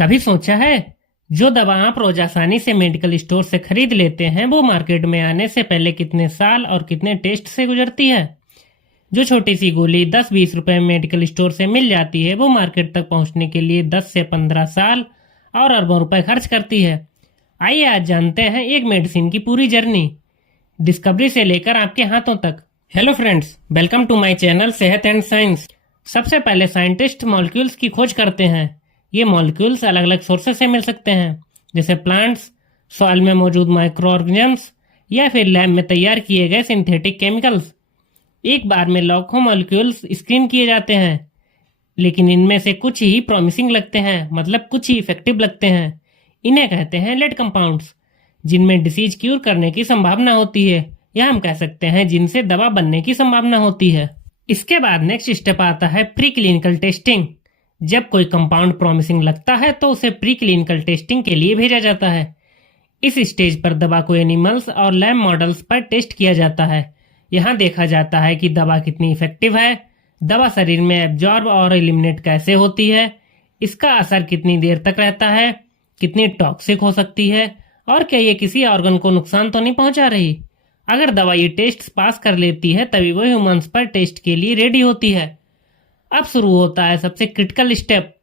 कभी सोचा है, जो दवा आप रोज आसानी से मेडिकल स्टोर से खरीद लेते हैं वो मार्केट में आने से पहले कितने साल और कितने टेस्ट से गुजरती है। जो छोटी सी गोली 10-20 रुपए में मेडिकल स्टोर से मिल जाती है वो मार्केट तक पहुंचने के लिए 10 से 15 साल और अरबों रुपए खर्च करती है। आइए आज जानते हैं एक मेडिसिन की पूरी जर्नी, डिस्कवरी से लेकर आपके हाथों तक। Hello friends, welcome to my channel Sehat and Science. सबसे पहले साइंटिस्ट मॉलिक्यूल्स की खोज करते हैं। ये मॉलिक्यूल्स अलग अलग सोर्सेस से मिल सकते हैं, जैसे प्लांट्स, सॉइल में मौजूद माइक्रो ऑर्गेनिजम्स या फिर लैब में तैयार किए गए सिंथेटिक केमिकल्स। एक बार में लाखों मॉलिक्यूल्स स्क्रीन किए जाते हैं, लेकिन इनमें से कुछ ही प्रॉमिसिंग लगते हैं, मतलब कुछ ही इफेक्टिव लगते हैं। इन्हें कहते हैं लेड कंपाउंड्स, जिनमें डिसीज क्यूर करने की संभावना होती है, या हम कह सकते हैं जिनसे दवा बनने की संभावना होती है। इसके बाद नेक्स्ट स्टेप आता है प्री क्लिनिकल टेस्टिंग। जब कोई कंपाउंड प्रॉमिसिंग लगता है तो उसे प्री क्लिनिकल टेस्टिंग के लिए भेजा जाता है। इस स्टेज पर दवा को एनिमल्स और लैब मॉडल्स पर टेस्ट किया जाता है। यहाँ देखा जाता है कि दवा कितनी इफेक्टिव है, दवा शरीर में एब्जॉर्ब और एलिमिनेट कैसे होती है, इसका असर कितनी देर तक रहता है, कितनी टॉक्सिक हो सकती है, और क्या ये किसी ऑर्गन को नुकसान तो नहीं पहुंचा रही। अगर दवा ये टेस्ट पास कर लेती है तभी वो ह्यूमंस पर टेस्ट के लिए रेडी होती है। अब शुरू होता है सबसे क्रिटिकल स्टेप,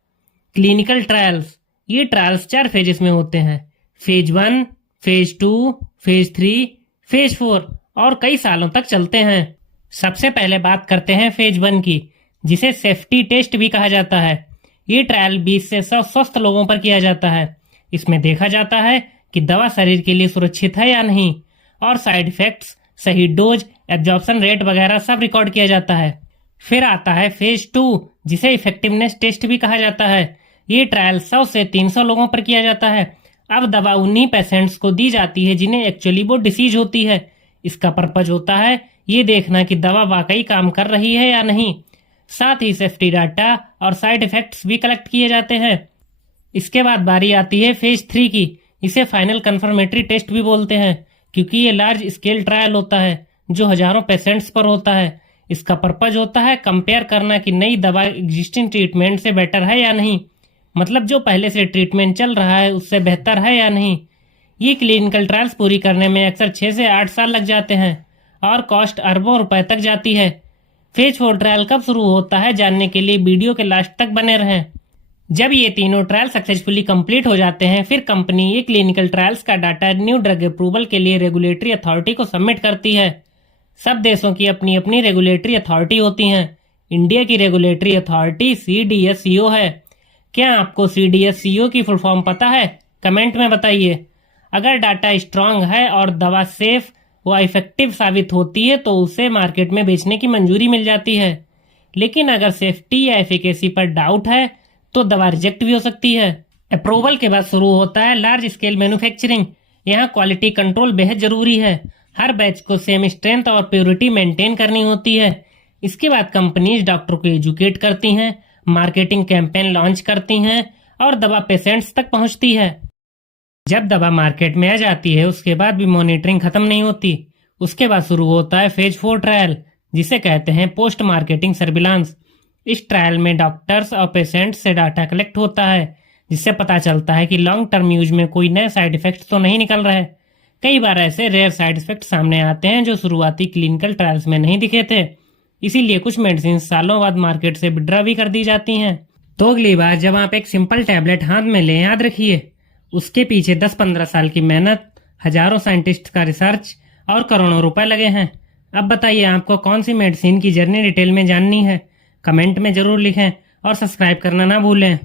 क्लिनिकल ट्रायल्स। ये ट्रायल्स 4 फेजेस में होते हैं, फेज 1, फेज 2, फेज 3, फेज 4, और कई सालों तक चलते हैं। सबसे पहले बात करते हैं फेज 1 की, जिसे सेफ्टी टेस्ट भी कहा जाता है। ये ट्रायल 20 से 100 स्वस्थ लोगों पर किया जाता है। इसमें देखा जाता है कि दवा शरीर के लिए सुरक्षित है या नहीं, और साइड इफेक्ट्स, सही डोज, एब्जॉर्प्शन रेट वगैरह सब रिकॉर्ड किया जाता है। फिर आता है फेज 2, जिसे इफेक्टिवनेस टेस्ट भी कहा जाता है। ये ट्रायल 100 से 300 लोगों पर किया जाता है। अब दवा उन्हीं पेशेंट्स को दी जाती है जिन्हें एक्चुअली वो डिसीज होती है। इसका पर्पज होता है ये देखना कि दवा वाकई काम कर रही है या नहीं। साथ ही सेफ्टी डाटा और साइड इफेक्ट्स भी कलेक्ट किए जाते हैं। इसके बाद बारी आती है फेज 3 की। इसे फाइनल कंफर्मेटरी टेस्ट भी बोलते हैं, क्योंकि ये लार्ज स्केल ट्रायल होता है जो हजारों पेशेंट्स पर होता है। इसका पर्पज होता है कंपेयर करना कि नई दवा एग्जिस्टिंग ट्रीटमेंट से बेटर है या नहीं, मतलब जो पहले से ट्रीटमेंट चल रहा है उससे बेहतर है या नहीं। ये क्लिनिकल ट्रायल्स पूरी करने में अक्सर 6 से 8 साल लग जाते हैं और कॉस्ट अरबों रुपए तक जाती है। फेज 4 ट्रायल कब शुरू होता है जानने के लिए वीडियो के लास्ट तक बने रहें। जब ये तीनों ट्रायल सक्सेसफुली कंप्लीट हो जाते हैं, फिर कंपनी ये क्लिनिकल ट्रायल्स का डाटा न्यू ड्रग अप्रूवल के लिए रेगुलेटरी अथॉरिटी को सबमिट करती है। सब देशों की अपनी अपनी रेगुलेटरी अथॉरिटी होती हैं। इंडिया की रेगुलेटरी अथॉरिटी CDSCO है। क्या आपको CDSCO की फुल फॉर्म पता है? कमेंट में बताइए। अगर डाटा स्ट्रांग है और दवा सेफ व इफेक्टिव साबित होती है तो उसे मार्केट में बेचने की मंजूरी मिल जाती है। लेकिन अगर सेफ्टी या एफिकेसी पर डाउट है तो दवा रिजेक्ट भी हो सकती है। अप्रूवल के बाद शुरू होता है लार्ज स्केल मैन्युफैक्चरिंग। यहाँ क्वालिटी कंट्रोल बेहद जरूरी है। हर बैच को सेम स्ट्रेंथ और प्योरिटी मेंटेन करनी होती है। इसके बाद कंपनीज डॉक्टर को एजुकेट करती हैं, मार्केटिंग कैंपेन लॉन्च करती हैं और दवा पेशेंट्स तक पहुंचती है। जब दवा मार्केट में आ जाती है उसके बाद भी मॉनिटरिंग खत्म नहीं होती। उसके बाद शुरू होता है फेज 4 ट्रायल, जिसे कहते हैं पोस्ट मार्केटिंग सर्विलांस। इस ट्रायल में डॉक्टर्स और पेशेंट्स से डाटा कलेक्ट होता है, जिससे पता चलता है कि लॉन्ग टर्म यूज में कोई नए साइड इफेक्ट्स तो नहीं निकल रहे। कई बार ऐसे रेयर साइड इफेक्ट सामने आते हैं जो शुरुआती क्लिनिकल ट्रायल्स में नहीं दिखे थे। इसीलिए कुछ मेडिसिन सालों बाद मार्केट से विड्रॉ भी कर दी जाती हैं। तो अगली बार जब आप एक सिंपल टैबलेट हाथ में लें, याद रखिए उसके पीछे 10-15 साल की मेहनत, हजारों साइंटिस्ट का रिसर्च और करोड़ों रुपए लगे हैं। अब बताइए आपको कौन सी मेडिसिन की जर्नी डिटेल में जाननी है? कमेंट में जरूर लिखें और सब्सक्राइब करना ना भूलें।